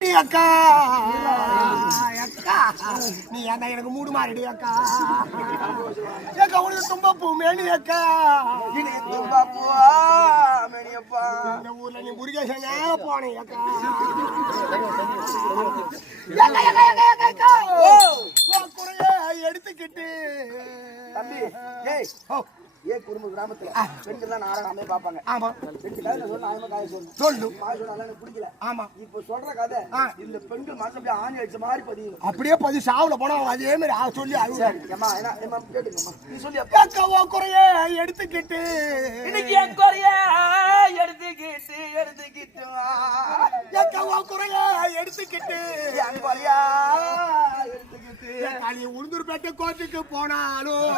அக்கா அக்கா நீ ஏன்டா எனக்கு மூடு மாறிடு அக்கா ஏக்கா உனக்கு தும்ப பூ மேனி அக்கா தும்பா பூவா மேனியப்பா இந்த ஊர்ல நீ முருகேசனே போனே அக்கா குறைய எடுத்துக்கிட்டு தம்பி ஏய் ஏ குடும்ப கிராமத்துல பெண்கள் நாடகமே பாப்பாங்க. ஆமா பெண்கள் சொன்ன ஆயமா காய சொல்லு சொல்லு காய சொன்னா எனக்கு பிடிக்கல. ஆமா இப்ப சொல்ற கதை இந்த பெண்கள் மனசுல அப்படியே ஆணி அடிச்ச மாதிரி பதியும். அப்படியே பதி சாவுல போனா அதே மாதிரி சொல்லி ஏமா என்ன கேட்டுக்கம்மா நீ சொல்லி அக்கா குறைய எடுத்துக்கிட்டு இன்னைக்கு என் குறைய எடுத்துக்கிட்டு அக்கா குறைய எடுத்துக்கிட்டு என் குறையா நீ உளுந்தூர்பேட்டை கோட்டுக்கு போனாலும்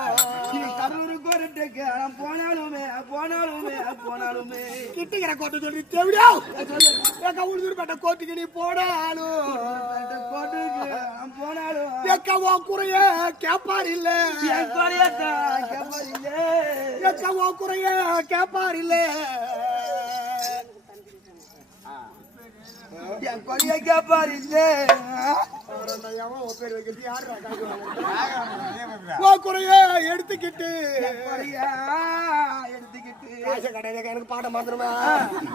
கரூர் கோட்டுக்கு போனாலுமே கிட்டிக்கிற கோட்டை சொல்லி தேவையா உளுந்தூர்பேட்டை கோட்டுக்கு நீ போனாலும் எக்கவோ குறைய கேப்பார் இல்ல எக்கவோ குறைய கேப்பார் இல்ல என் கொலைய கேப்பார் இல்ல குறைய எடுத்துக்கிட்டு எனக்கு பாடம் வந்துருமா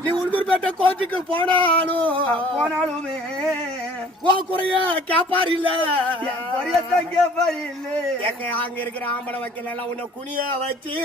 நீ உளுந்தூர்பேட்டை கோச்சுக்கு போனாலுமே குறைய கேப்பார் இல்ல கேப்பார் இல்ல அங்க இருக்கிற ஆம்பளை வைக்கல உன்னை குனிய வச்சு